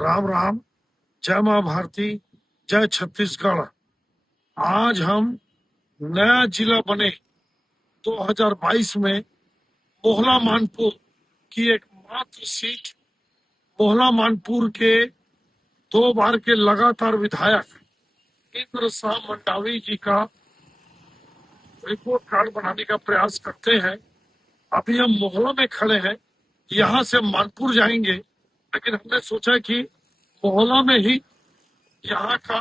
राम राम। जय माँ भारती, जय छत्तीसगढ़। आज हम नया जिला बने 2022 में मोहला मानपुर की एक मात्र सीट, मोहला मानपुर के 2 बार के लगातार विधायक इंद्र शाह मंडावी जी का रिपोर्ट कार्ड बनाने का प्रयास करते हैं। अभी हम मोहला में खड़े हैं, यहाँ से मानपुर जाएंगे, लेकिन हमने सोचा कि मोहला में ही यहाँ का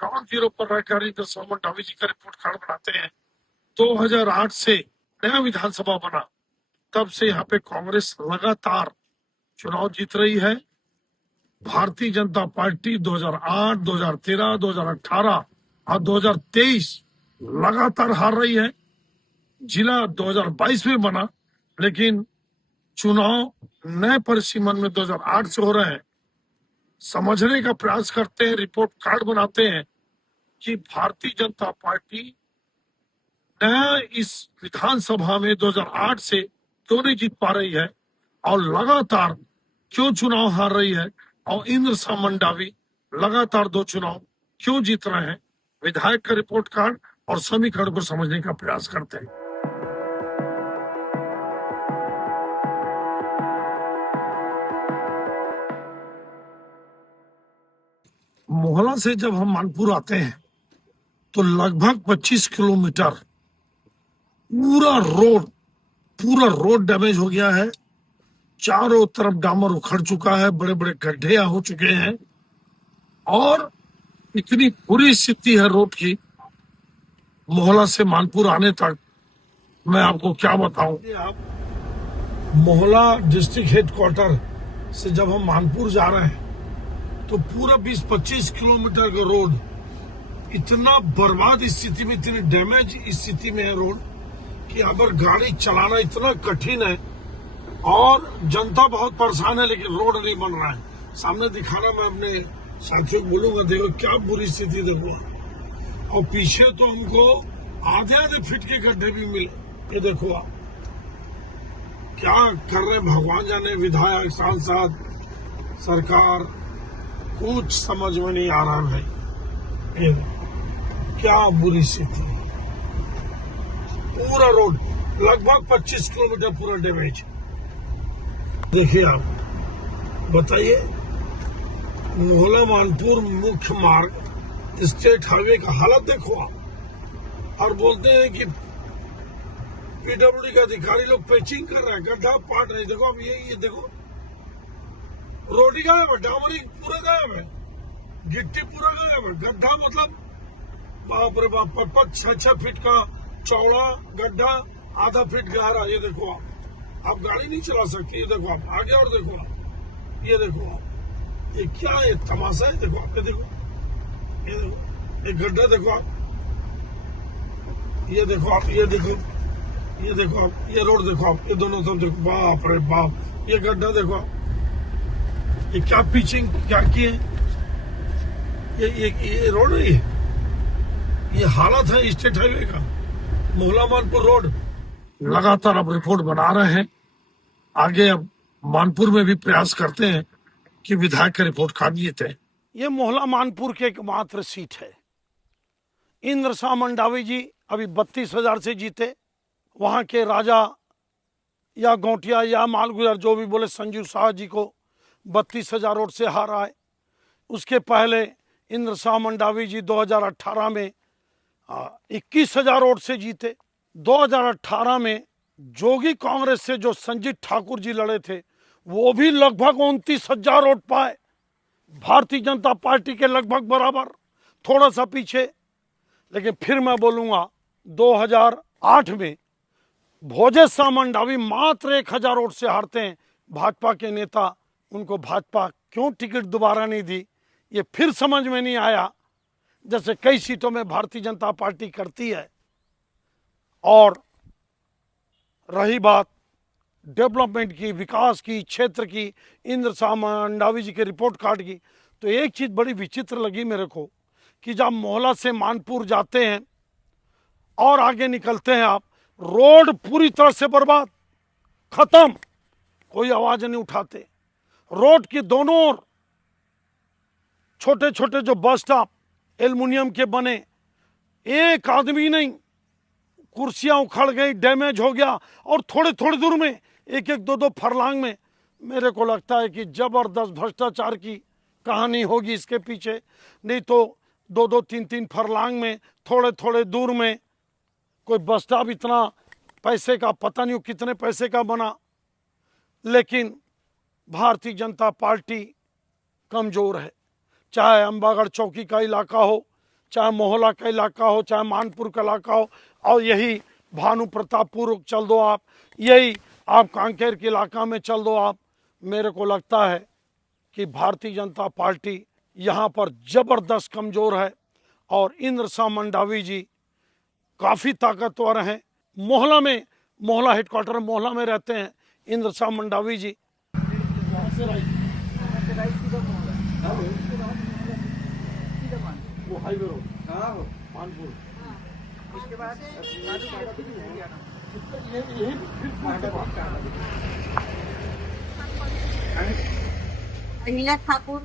ग्राउंड जीरो पर रहकर इंद्र शाह मंडावी जी का रिपोर्ट कार्ड बनाते हैं। 2008 से नया विधानसभा बना, तब से यहाँ पे कांग्रेस लगातार चुनाव जीत रही है। भारतीय जनता पार्टी 2008, 2013, 2018 और 2023 लगातार हार रही है। जिला 2022 में बना, लेकिन चुनाव नए परिसीमन में 2008 से हो रहे हैं। समझने का प्रयास करते हैं, रिपोर्ट कार्ड बनाते हैं कि भारतीय जनता पार्टी नया इस विधानसभा में 2008 से क्यों नहीं जीत पा रही है और लगातार क्यों चुनाव हार रही है, और इंद्र शाह मंडावी लगातार 2 चुनाव क्यों जीत रहे हैं। विधायक का रिपोर्ट कार्ड और समीकरण को समझने का प्रयास करते हैं। मोहला से जब हम मानपुर आते हैं तो लगभग 25 किलोमीटर पूरा रोड डैमेज हो गया है। चारों तरफ डामर उखड़ चुका है, बड़े बड़े गड्ढे हो चुके हैं और इतनी बुरी स्थिति है रोड की मोहला से मानपुर आने तक, मैं आपको क्या बताऊं। मोहला डिस्ट्रिक्ट हेडक्वार्टर से जब हम मानपुर जा रहे हैं तो पूरा 20-25 किलोमीटर का रोड इतना बर्बाद स्थिति में, इतनी डैमेज स्थिति में है रोड कि यहाँ पर गाड़ी चलाना इतना कठिन है और जनता बहुत परेशान है, लेकिन रोड नहीं बन रहा है। सामने दिखाना मैं अपने साथियों को बोलूंगा, देखो क्या बुरी स्थिति देखो। और पीछे तो हमको आधे फीट के गड्ढे भी मिले। ये देखो आप क्या कर रहे भगवान जाने, विधायक, सांसद, सरकार, कुछ समझ में नहीं आ रहा है भाई। ये क्या बुरी स्थिति, पूरा रोड लगभग 25 किलोमीटर पूरा डैमेज। देखिए आप बताइए, मोहला मानपुर मुख्य मार्ग स्टेट हाईवे का हालत देखो आप। और बोलते हैं कि पीडब्ल्यूडी के अधिकारी लोग पैचिंग कर रहे हैं, गड्ढा पाट रहे। देखो अब ये देखो, रोडी गायब है, डामरी पूरा गायब है, गिट्टी पूरा गायब है, गड्ढा मतलब बाप रे बाप, 5-6 फीट का चौड़ा गड्ढा, आधा फीट गहरा। ये देखो आप गाड़ी नहीं चला सकती। ये देखो आप आगे और देखो आप, ये देखो आप, ये क्या है, तमाशा है। देखो आप, ये देखो, ये देखो, एक गड्ढा देखो आप, ये देखो आप, ये देखो, ये देखो आप, ये रोड देखो आप, ये दोनों तरफ देखो, बाप रे बाप, ये गड्ढा देखो आप, ये क्या पिचिंग क्या की है, ये रोड नहीं है, ये हालत है स्टेट हाईवे का, मोहला मानपुर रोड। लगातार अब रिपोर्ट बना रहे हैं, आगे अब मानपुर में भी प्रयास करते हैं कि विधायक का रिपोर्ट कार्ड लेते हैं। ये मोहला मानपुर की एकमात्र सीट है। इंद्र शाह मंडावी जी अभी 32,000 से जीते। वहां के राजा या गौटिया या मालगुजर जो भी बोले, संजू शाह जी को 32,000 वोट से हारा है। उसके पहले इंद्र शाह मंडावी जी 2018 में 21,000 वोट से जीते। 2018 में जोगी कांग्रेस से जो संजीत ठाकुर जी लड़े थे वो भी लगभग 29,000 वोट पाए, भारतीय जनता पार्टी के लगभग बराबर, थोड़ा सा पीछे। लेकिन फिर मैं बोलूंगा 2008 में भोजे शाह मंडावी मात्र 1,000 वोट से हारते हैं। भाजपा के नेता, उनको भाजपा क्यों टिकट दोबारा नहीं दी, ये फिर समझ में नहीं आया, जैसे कई सीटों में भारतीय जनता पार्टी करती है। और रही बात डेवलपमेंट की, विकास की, क्षेत्र की, इंद्र शाह मंडावी जी के रिपोर्ट कार्ड की, तो एक चीज बड़ी विचित्र लगी मेरे को कि जब मोहला से मानपुर जाते हैं और आगे निकलते हैं आप, रोड पूरी तरह से बर्बाद, खत्म, कोई आवाज नहीं उठाते। रोड की दोनों ओर छोटे छोटे जो बस स्टॉप एल्युमिनियम के बने, एक आदमी नहीं, कुर्सियां उखड़ गई, डैमेज हो गया, और थोड़े थोड़े दूर में एक एक दो दो फरलांग में। मेरे को लगता है कि जबरदस्त भ्रष्टाचार की कहानी होगी इसके पीछे। नहीं तो दो दो तीन तीन फरलांग में, थोड़े थोड़े दूर में कोई बस स्टॉप इतना पैसे का, पता नहीं कितने पैसे का बना। लेकिन भारतीय जनता पार्टी कमजोर है। चाहे अंबागढ़ चौकी का इलाका हो, चाहे मोहला का इलाका हो, चाहे मानपुर का इलाका हो, और यही भानु प्रतापपुर चल दो आप, यही आप कांकेर के इलाका में चल दो आप, मेरे को लगता है कि भारतीय जनता पार्टी यहाँ पर जबरदस्त कमजोर है। और इंद्र शाह मंडावी जी काफ़ी ताकतवर हैं। मोहला में, मोहला हेडक्वार्टर मोहला में रहते हैं इंद्र शाह मंडावी जी। वो हाईवे रोड मानपुर, उसके बाद अहिल्या ठाकुर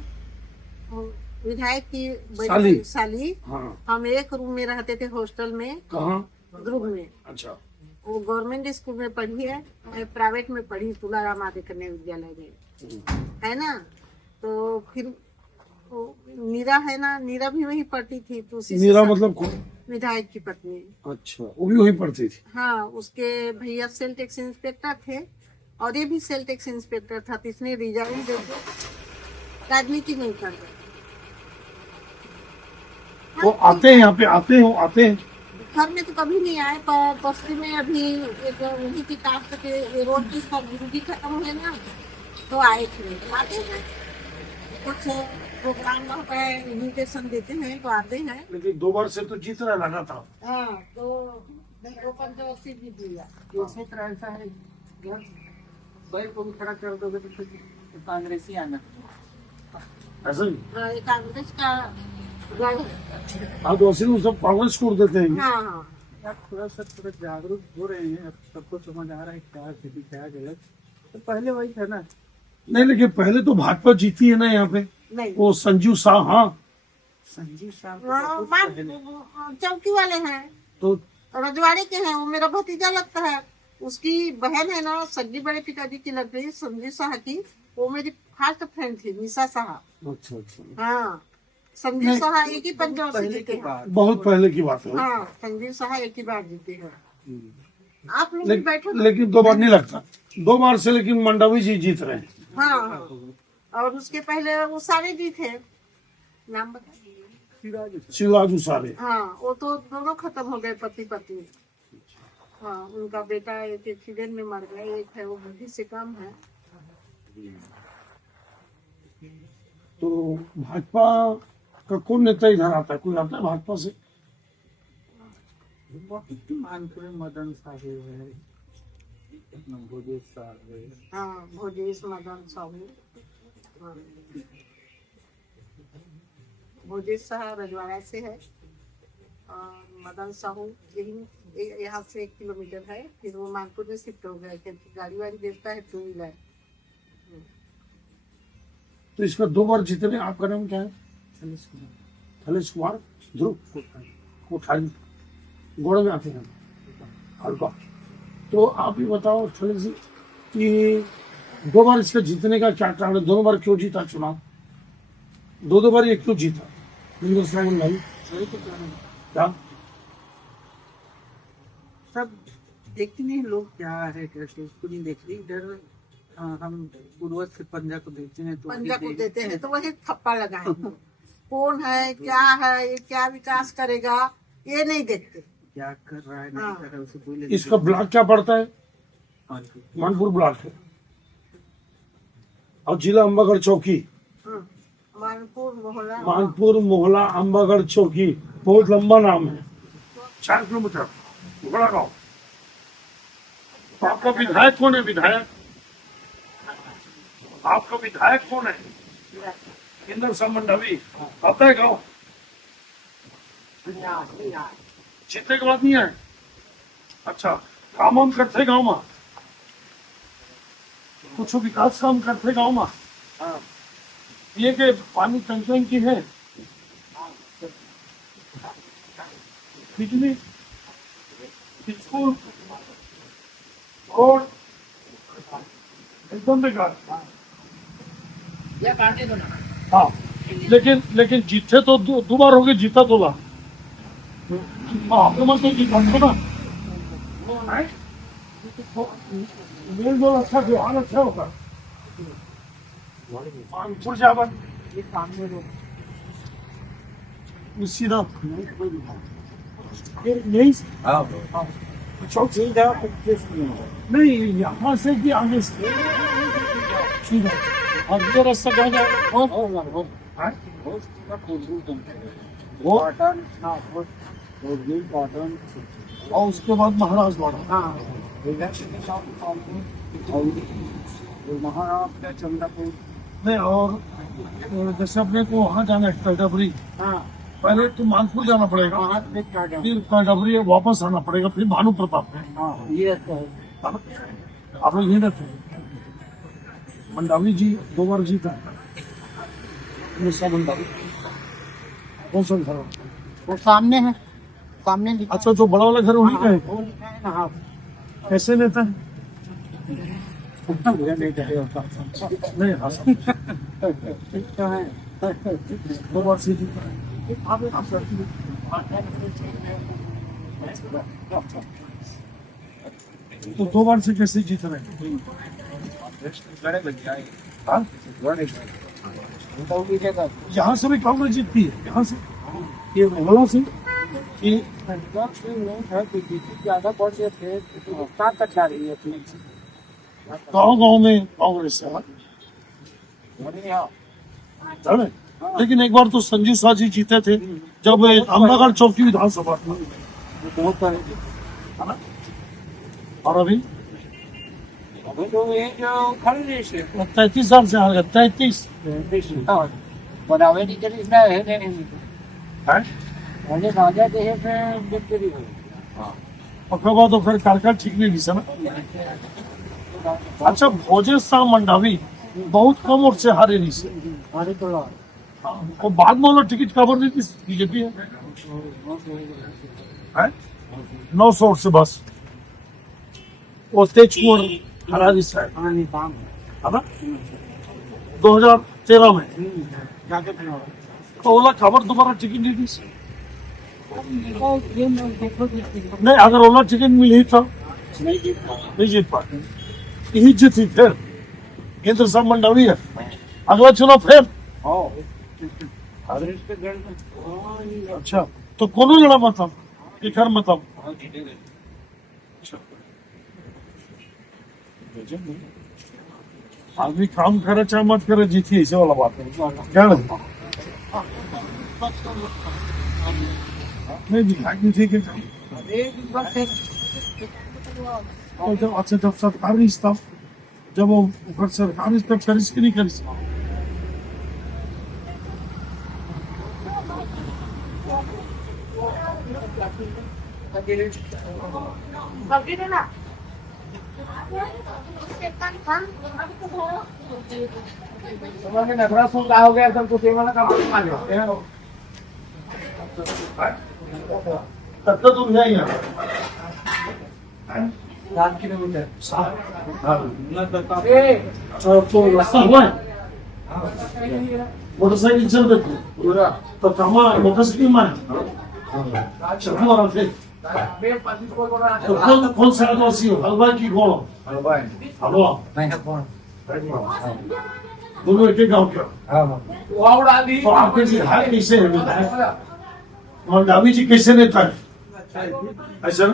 विधायक की बड़ी साली। हाँ। हम एक रूम में रहते थे हॉस्टल में। कहाँ? ध्रुव में। अच्छा। वो गवर्नमेंट स्कूल में पढ़ी है, मैं प्राइवेट में पढ़ी, तुलाराम आदि कन्या विद्यालय में, है ना। तो फिर नीरा है ना, नीरा भी वही पढ़ती थी। तो नीरा मतलब कौन? विधायक की पत्नी। अच्छा, वो भी वही पढ़ती थी। हाँ, उसके भैया सेल टैक्स इंस्पेक्टर थे और ये भी सेल टैक्स इंस्पेक्टर था। तो इसने रिजाइन दे के राजनीति नहीं कर रहे। वो आते हैं यहाँ पे, आते हैं घर में तो कभी नहीं आए, पर बस्ती में अभी एक उन्हीं की कास्ट के रोड की गुरुजी खत्म हुए ना, तो आए थे। आते हैं, कुछ प्रोग्राम होता है, इन्विटेशन देते हैं तो आते हैं। लेकिन 2 बार से तो जीत रहा लगा था। हाँ, तो 85 जीत लिया। इसमें तो ऐसा है, भाई को भी खड़ा कर दोगे तो फिर कांग्रेस ही आना। ऐसा ही? हाँ, ये कांग्रेस का गढ़ है। हाँ, तो ऐसे सब कांग्रेस को देते हैं। हाँ हाँ, आप थोड़ा जागरूक हो रहे हैं, अब सबको समझ आ रहा है क्या स्थिति क्या गलत। तो पहले वही था ना। नहीं, लेकिन पहले तो भाजपा जीती है ना यहाँ पे। नहीं, वो संजीव शाह। हाँ, संजीव साहब चौकी वाले हैं, तो रजवाड़े के हैं। वो मेरा भतीजा लगता है। उसकी बहन है ना, सज्जी बड़े पिताजी की लग रही संजीव शाह की, वो मेरी फास्ट फ्रेंड थी, निशा शाह। अच्छा। हाँ, संजीव शाह एक ही पंचायत से जीते हैं। बहुत पहले की बात है। हाँ, संजीव शाह एक ही बार जीते हैं। आप लोग भी बैठो ना। लेकिन 2 बार नहीं लगता, 2 बार से लेकिन मंडावी जी जीत रहे हैं। हाँ हाँ, और उसके पहले वो सारे जी थे। नाम बताइए। शिवराज उसारे। हाँ, वो तो दोनों खत्म हो गए, पति पत्नी। हाँ, उनका बेटा एक एक्सीडेंट में मर गया, एक है वो बुद्धि से कम है। तो भाजपा का कौन नेता इधर आता है? कोई आता है भाजपा से? मानपुर में मदन साहब है, भोजेश साहब है। हाँ, भोजेश मदन साहू। हाँ। भोजेश साहब रजवाड़ा से है और मदन साहू यही यहाँ से 1 किलोमीटर है। फिर वो मानपुर में शिफ्ट हो गए, क्योंकि गाड़ी वाड़ी देता है, 2 व्हीलर। तो इसका 2 बार जीतने। आपका नाम क्या है? थलेश कुमार ध्रुव कोठारी, गोड़ में आते हैं हल्का। तो आप ही बताओ थलेश जी कि 2 बार इसका जीतने का क्या कारण है? दोनों बार क्यों जीता चुनाव? 2 बार ये क्यों जीता? क्या सब देखते नहीं लोग क्या है कैसे, उसको नहीं देख रही इधर। हम पूर्वज से पंजा को देखते हैं तो पंजा को देते हैं तो वही थप्पा लगाएंगे। कौन है, क्या है, ये क्या विकास करेगा, ये नहीं देखते। क्या कर रहा है नहीं हाँ। कर रहा है उसे कोई लेना इसका ब्लॉक क्या पड़ता है? नहीं। मानपुर ब्लॉक है और जिला अंबागढ़ चौकी। हाँ, मानपुर मोहल्ला। मानपुर मोहला अंबागढ़ चौकी, बहुत लंबा नाम है। 4 किलोमीटर बड़ा गाँव। तो आपका विधायक कौन है? विधायक आपका विधायक कौन है? इंद्र शाह मंडावी। आता है गाँव? जीतने के बाद नहीं आए? अच्छा, काम वाम करते गाँव में? कुछ विकास काम करते गाँव में? ये के पानी टंकी की है, बिजली, स्कूल, रोड एकदम बेकार। हाँ, लेकिन जीते तो दो बार हो गए, जीता तो ला। आपको मत तो जीता ना, मेल जोल अच्छा, व्यवहार अच्छा होगा। मानपुर जावन सीधा यही चौक से नहीं, यहाँ से कि आगे से सीधा और ये रास्ता कहाँ जाएगा? वो और उसके बाद महाराज बाड़ा। महाराष्ट्र चंद्रपुर नहीं, और जैसे अपने को वहाँ जाना है डबरी, पहले तो मानपुर जाना पड़ेगा, फिर डबरी वापस आना पड़ेगा, फिर भानु प्रताप में। ये तो आप लोग यही रहते हैं। मंडावी जी 2 बार जीता मंडावी। कौन सा घर? वो सामने है, सामने लिखा अच्छा, जो बड़ा वाला घर वहीं का है। वो लिखा है ना। हाँ, कैसे लेता है? मुझे नहीं चाहिए नहीं, हाँ, ठीक तो है। 2 बार से जीता है। तो 2 बार से कैसे जीत रहे हैं? हाँ? यहाँ से भी कांग्रेस जीतती है, यहाँ से ये मोहल्ला से ये ज्यादा बढ़ गए थे, तक रही है। गाँव में कांग्रेस है। जाने? लेकिन एक बार तो संजीव शाह जी जीते थे जब अम्बागढ़ चौकी विधानसभा में। और अभी तो ये जो खड़ी रेस है 33 साल से हार गए। 33 बनावे नहीं करी इसमें है नहीं। है। मैंने राजा देहे पे विक्ट्री हुई। उसके बाद तो फिर कार्यकाल ठीक नहीं घिसा ना। अच्छा, भोजे शाह मंडावी बहुत कम वोट से हारे नहीं से, अरे तो और बाद में उन्होंने टिकट कवर दी थी बीजेपी है 900 वोट से बस। वो तेज कुंवर हरा दी साहब है ना 2013 में। तो ओला खबर दोबारा टिकट नहीं दी। नहीं, अगर ओला टिकट मिली था नहीं जीत पाते। यही जीती फिर केंद्र साहब मंडावी है। अगला चुनाव फिर। अच्छा, तो कौन लड़ा मतलब इधर मतलब? आदमी काम करे चाहे मत करे, जीती ऐसे वाला बात है क्या? नहीं जी, ठीक है। और जब अच्छा, जब सरकार रिश्ता, जब वो ऊपर सरकार रिश्ता करिस कि नहीं करिस? नखरा सुन हो गया सब कुछ तब तो तुम जाइए 7 किलोमीटर तो रास्ता हुआ है। मोटरसाइकिल चल रहे थे तो कमा मोटरसाइकिल मारे हमारा फिर तो कौन सा आदिवासी हो? हलवाई की कौन? हलवा दोनों एक गाँव के। तो आपके हाल कैसे है विधायक मंडावी जी? कैसे नेता है ऐसा ना?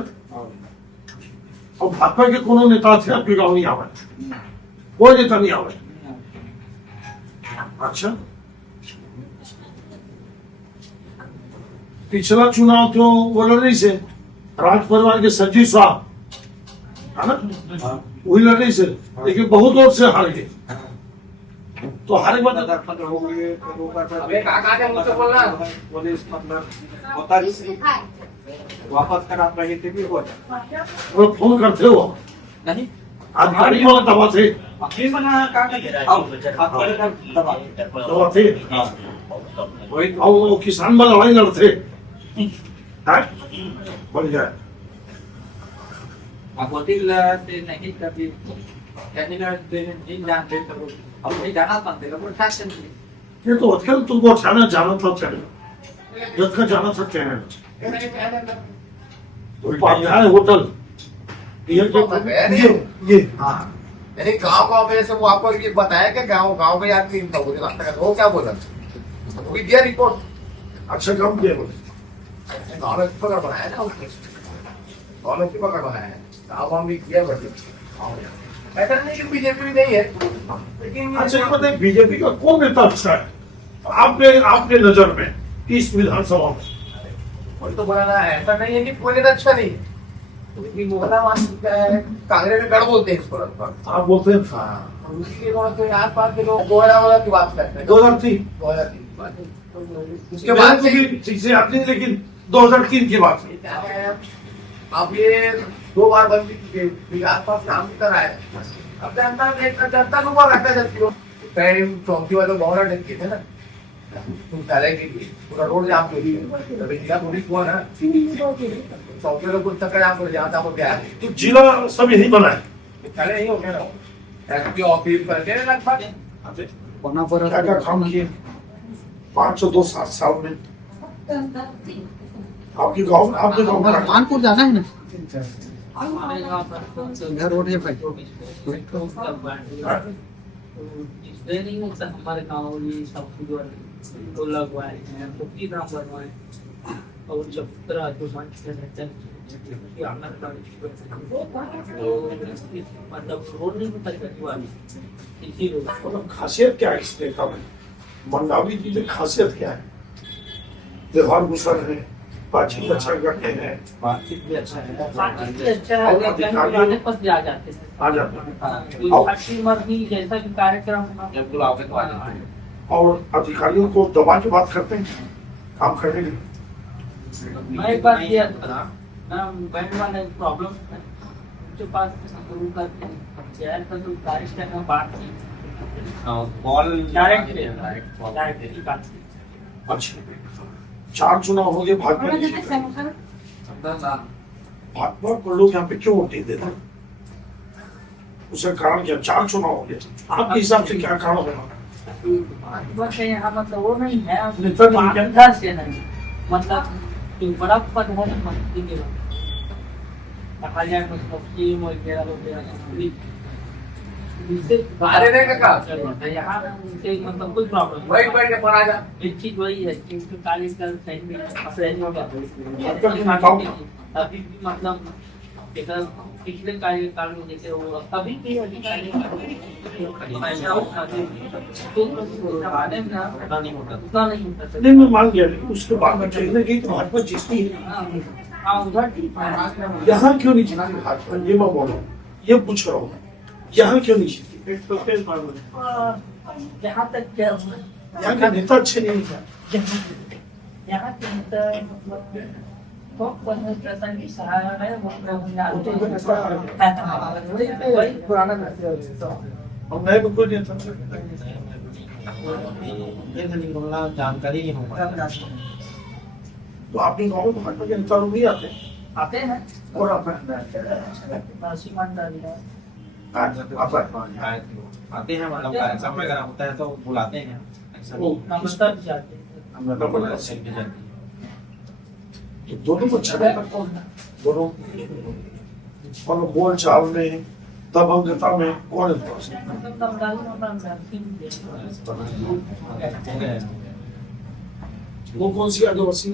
और भाजपा के कोनो नेता थे आपके गाँव नहीं आवे? कोई नेता नहीं आवे। अच्छा, पिछला चुनाव तो वो लड़ से राज परिवार के संजीव शाह है ना, वही लड़ से, लेकिन बहुत वोट से हार गए। तो हारे के बाद वापस करा रहे थे भी हो वो फोन करते हो नहीं अधिकारी वाला दवा थे, दवा थे। और वो किसान में लड़ाई लड़ते हैं, बढ़ जाए। अगोदर ते नाही कभी त्यांनी जिन जानते तो अब नहीं जाना पाते लोग फैशन ये तो आजकल तुमको अचानक जाना था, चले जब का जाना था क्या है, उपाध्याय होटल ये हाँ यानी गाँव में से वो आपको ये बताया कि गाँव में आदमी मुझे लगता है वो क्या बोला वो भी दिया रिपोर्ट। अच्छा काम किया बोले, गाँव में पकड़ बनाया ना उसने, गाँव में पकड़ बनाया है, गाँव में किया बोले। ऐसा नहीं कि बीजेपी नहीं है, लेकिन अच्छा ये बताइए बीजेपी का कौन नेता अच्छा है आपके नजर में इस विधानसभा में? कोई तो बोला ना, ऐसा नहीं है कि कोई नेता अच्छा नहीं है, क्योंकि मोहल्ला कांग्रेस में गढ़ बोलते हैं इसको। आप बोलते हैं हाँ, उसके बाद तो आस पास के लोग 2000 की बात करते हैं, 2003 उसके बाद से ठीक से याद नहीं, लेकिन 2003 की बात है। अब ये 2 बार बंदी आस पास काम कर रहा है। अब जनता को ऊपर रखता है, टाइम चौकी वाले बहुत डर के थे ना, तुम पहले की पूरा रोड जाम कर दिया, अभी जिला पुलिस हुआ ना, चौकी वालों को तक जाम कर दिया, आपको क्या है तो जिला सब यही बना है, पहले यही हो गया ना, एसपी ऑफिस करके लगभग क्या क्या काम किए 502 साल में आपके गांव में कानपुर जाना है ना इधर रोड है भाई इसलिए नहीं होता हमारे गाँव ये सब तो लगवाए हैं तो की नाम बनवाए और जब तरह जो मतलब रोड नहीं होता इसी रोड मतलब खासियत क्या है इस नेता में? मंडावी जी की खासियत क्या है? व्यवहार कुशल है, बातचीत अच्छा करते हैं, बातचीत भी अच्छा है, बातचीत भी अच्छा है, कहीं पास भी आ जाते हैं, आ जाते हैं अच्छी मर्जी जैसा भी कार्यक्रम और अधिकारियों को दबा के बात करते हैं काम करने के। मैं एक बार किया था बैंक वाले प्रॉब्लम उनके पास शुरू करते हैं शेयर का जो बारिश का बात की कॉल डायरेक्टली बात की। अच्छा 4 चुनाव हो गए भाजपा ने जीता। भाजपा को लोग यहाँ पे क्यों वोट नहीं देते? उसका कारण क्या? 4 चुनाव हो गए, आपके हिसाब से क्या कारण होगा? भाजपा यहाँ मतलब वो नहीं है नेता नहीं क्या? पारदर्शी से नहीं मतलब जो बड़ा पद है ना मंत्री के कहा जाए मतलब सीएम वगैरह यहाँ उनसे मतलब कोई प्रॉब्लम वही बैठ के पढ़ा जा। एक चीज वही है कि उनके कार्यकाल सही में अभी भी मतलब पिछले कार्यकाल में देखे वो अभी भी अधिकारी उतना नहीं होता नहीं मैं मान गया, लेकिन उसके बाद में कहीं ना कहीं तो भाजपा जीतती है। हाँ उधर यहाँ क्यों नहीं जीती भाजपा? ये मैं बोल रहा हूँ, ये पूछ रहा हूँ, यहाँ क्यों नहीं जीती? यहाँ तक यहाँ के नेता अच्छे नहीं है। यहाँ के नेता मतलब प्रसन्न की सहारा है वही पुराना और नए में कोई नेता जानकारी तो आपके गाँव में भाजपा के नेता लोग नहीं आते? आते हैं और आता सीमान डाली है आते हैं मतलब कार्यक्रम वगैरह होता है तो बुलाते हैं नमस्कार भी जाते हैं तो दोनों को छड़े दोनों और बोल चाल में दबंगता में कौन है? वो कौन सी आदिवासी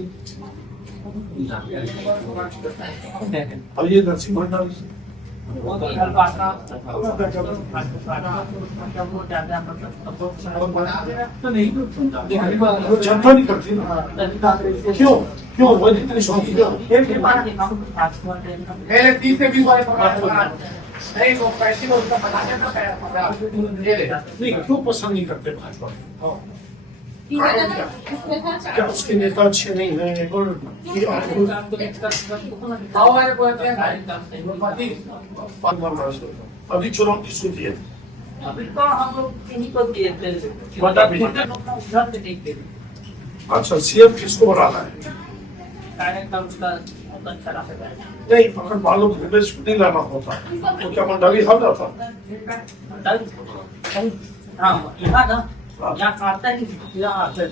और ये नरसिंह भंडारी जनता नहीं करती ना, क्यों क्यों वो इतनी शौकी क्यों? पहले 30 से 20 बार नहीं वो पैसे में उसका बताने का नहीं क्यों पसंद नहीं करते भाजपा? क्या उसके नेता अच्छे नहीं है? और ये आपको अभी चुनाव किसको दिए? अभी तो हम लोग इन्हीं को दिए थे। बता भी। उधर से नहीं थे। अच्छा, सीएम किसको बनाना है? कार्यक्रम उसका बहुत अच्छा रहा है। नहीं, अगर मालूम भूपेश को नहीं लाना होता तो क्या मंडावी हार जाता? हाँ, यहाँ ना, यहाँ आता ही, यहाँ आता ही।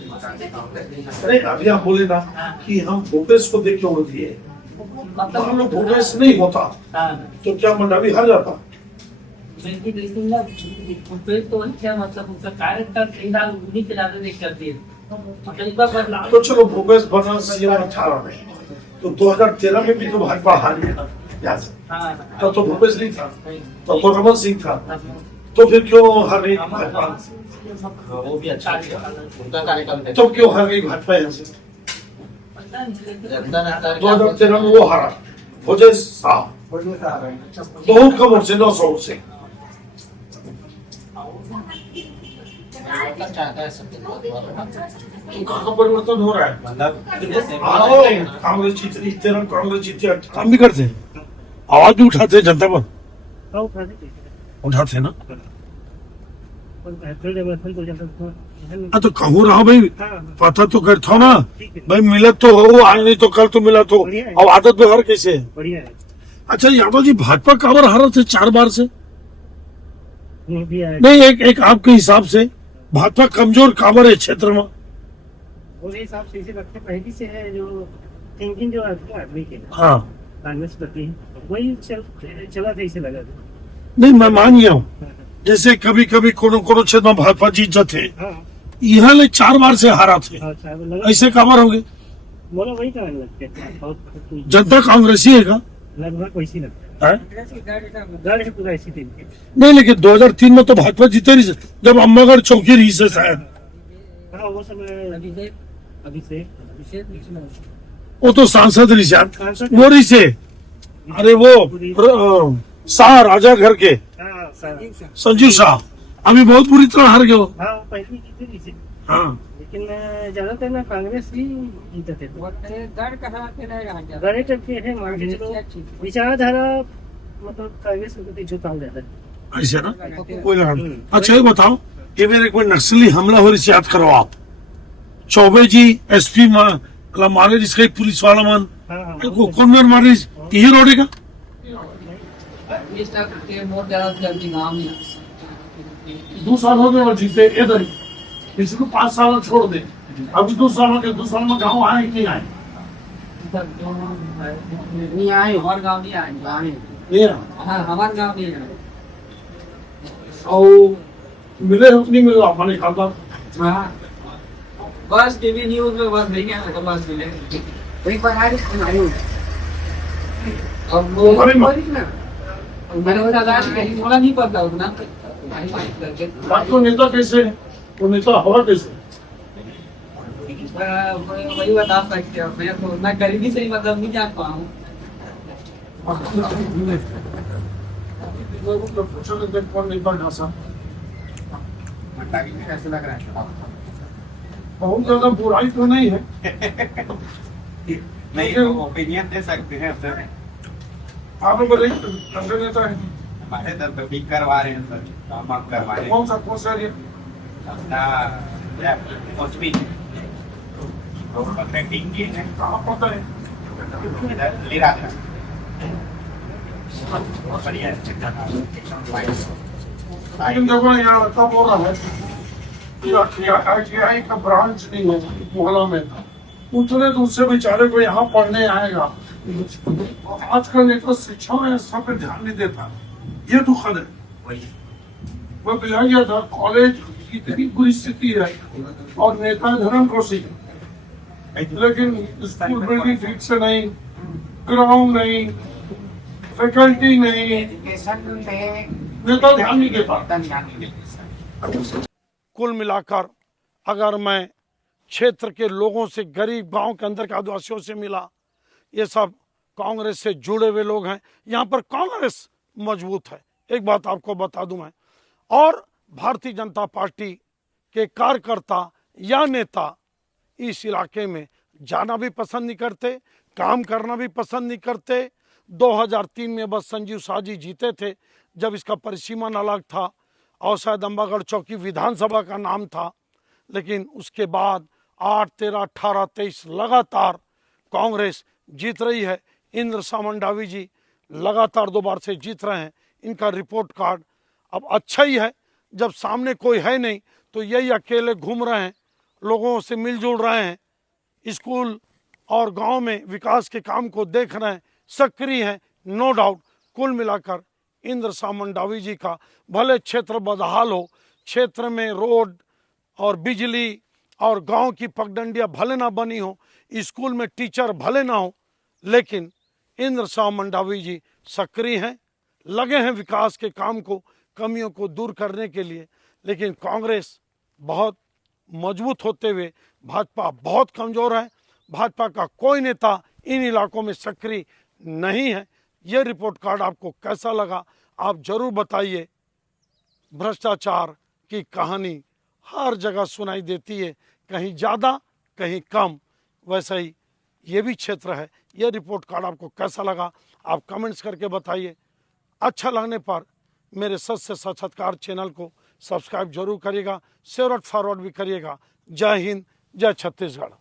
अरे अभी आप बोले ना कि हम भूपेश को देख के वोट दिए, मतलब मालूम भूपेश नहीं होता हाँ, तो क्या मंडावी हार जाता? बिल्कुल लेकिन ना, भूपेश तो क्या मतलब उसका कैरेक्टर फिलहाल उन्हीं के ज्यादा देख कर दिए। मतलब इस बार बदलाव तो चलो भूपेश बना सीएम 18 में, तो 2013 में भी तो भाजपा हारी है ना यहाँ से। हाँ, तब तो भूपेश नहीं था, तब तो रमन सिंह था, तो फिर क्यों हार गई भाजपा? वो भी अच्छा है उनका कार्यक्रम है। तो क्यों हार गई भाजपा यहाँ से? पता नहीं, जनता ने हटा 2013 में वो हारा, भोजे साहब बहुत कम से 900 से। चाहता है सब उनका परिवर्तन हो रहा है। मतलब आओ, कांग्रेस जीत रही, 13 कांग्रेस जीती, काम भी करते हैं, आवाज भी उठाते हैं जनता पर, उठाते हैं ना। हाँ तो कहूँ रहा भाई, पता तो करता हूँ ना भाई, मिलत तो हो आज नहीं तो कल तो मिला तो, अब आदत व्यवहार कैसे है? बढ़िया है। अच्छा यादव जी, भाजपा काबर हारा थे 4 बार से? वो भी है। नहीं, एक आपके हिसाब से भाजपा कमजोर काबर है क्षेत्र में? वो हिसाब से इसे लगता है पहले से है जो थिंकिंग जो आदमी के हाँ, कांग्रेस प्रति वही चला था, इसे लगा था। नहीं मैं मान गया हूँ, जैसे कभी कभी कोनो कोनो क्षेत्र में भाजपा जीत जाते, हाँ यहाँ ले 4 बार से हारा थे, अच्छा, लगा ऐसे काबर होंगे? बोला वही कारण लगते हैं, बहुत जनता कांग्रेसी है का? लगभग वैसी लगता है? है। गढ़ है पूरा इसी दिन के। नहीं, लेकिन 2003 में तो भाजपा जीते रही, जब अम्बागढ़ चौकी रही से शायद, हाँ वो समय अभिषेक वो तो सांसद रही शायद, वो रही से, अरे वो शाह राजा घर के हाँ संजीव शाह अभी बहुत बुरी तरह हार गए हो। हाँ वो पहले जीते नहीं थे, हाँ, लेकिन ज्यादातर ना कांग्रेस ही जीते थे। गढ़ तक के है मान के चलो, विचारधारा मतलब कांग्रेस के प्रति झुकाव ज्यादा है। ऐसे ना कोई लगा नहीं। अच्छा ये बताओ, ये मेरे कोई नक्सली हमला हो रही से याद करो आप, चौबे जी एसपी मारे जिसका एक पुलिस वाला मन हाँ हाँ कौन में मारे, यही रोडे का? दो साल हो गए और जीते इधर ही, इसको 5 साल छोड़ दे, अभी 2 साल में गाँव आए कि नहीं आए? नहीं आए, हमारे गाँव नहीं आए। नहीं आए। हाँ, हमारे गाँव नहीं आए। और मिले हो कि नहीं मिले हमारे खाता? हाँ, बस टीवी न्यूज में बस नहीं है, तो बस मिले वही पर आज अब वो मैंने बता थोड़ा नहीं पता उतना बात तो नेता कैसे है? वो नेता हवा कैसे? वही बता सकते हैं। मैं करीबी से ही मतलब नहीं जान पाऊँ। कौन नेता ढांसा कैसे लग रहा है? बहुत ज्यादा बुराई तो नहीं है, नहीं ओपिनियन दे सकते हैं सर, आप बोले कंग्रेस नेता है, हमारे दर पे भी करवा रहे हैं सर, काम आप करवा रहे हैं कौन सा एरिया? अपना कुछ भी कॉन्ट्रैक्टिंग की है, कहाँ पता है? इधर ले रहा था बढ़िया लेकिन देखो यहाँ तब हो रहा है का ब्रांच नहीं है मोहल्ला में, उतने दूर से बेचारे को यहाँ पढ़ने आएगा। आजकल नेता शिक्षा में सब पे ध्यान नहीं देता, ये दुखद है। मैं गया गया था कॉलेज, इतनी बुरी स्थिति है और नेता धर्म कोशी, लेकिन स्कूल बिल्डिंग ठीक से नहीं, ग्राउंड नहीं, फैकल्टी नहीं, एजुकेशन में नेता ध्यान नहीं देता। कुल मिलाकर अगर मैं क्षेत्र के लोगों से, गरीब गांव के अंदर के आदिवासियों से मिला, ये सब कांग्रेस से जुड़े हुए लोग हैं, यहाँ पर कांग्रेस मजबूत है। एक बात आपको बता दूं मैं, और भारतीय जनता पार्टी के कार्यकर्ता या नेता इस इलाके में जाना भी पसंद नहीं करते, काम करना भी पसंद नहीं करते। 2003 में बस संजीव शाह जी जीते थे, जब इसका परिसीमन अलग था और शायद अंबागढ़ चौकी विधानसभा का नाम था, लेकिन उसके बाद 8, 13, 18, 23 लगातार कांग्रेस जीत रही है। इंद्रसा मंडावी जी लगातार 2 बार से जीत रहे हैं। इनका रिपोर्ट कार्ड अब अच्छा ही है, जब सामने कोई है नहीं तो यही अकेले घूम रहे हैं, लोगों से मिलजुल रहे हैं, स्कूल और गांव में विकास के काम को देख रहे हैं, सक्रिय हैं। नो डाउट कुल मिलाकर इंद्रसा मंडावी जी का भले क्षेत्र बदहाल हो, क्षेत्र में रोड और बिजली और गांव की पगडंडियां भले ना बनी हो, स्कूल में टीचर भले ना हो, लेकिन इंद्रसा मंडावी जी सक्रिय हैं, लगे हैं विकास के काम को, कमियों को दूर करने के लिए। लेकिन कांग्रेस बहुत मजबूत होते हुए भाजपा बहुत कमजोर है। भाजपा का कोई नेता इन इलाकों में सक्रिय नहीं है। यह रिपोर्ट कार्ड आपको कैसा लगा आप जरूर बताइए। भ्रष्टाचार की कहानी हर जगह सुनाई देती है, कहीं ज़्यादा कहीं कम, वैसा ही ये भी क्षेत्र है। यह रिपोर्ट कार्ड आपको कैसा लगा आप कमेंट्स करके बताइए। अच्छा लगने पर मेरे सच से साक्षात्कार चैनल को सब्सक्राइब जरूर करिएगा, शेयर और फॉरवर्ड भी करिएगा। जय हिंद, जय छत्तीसगढ़।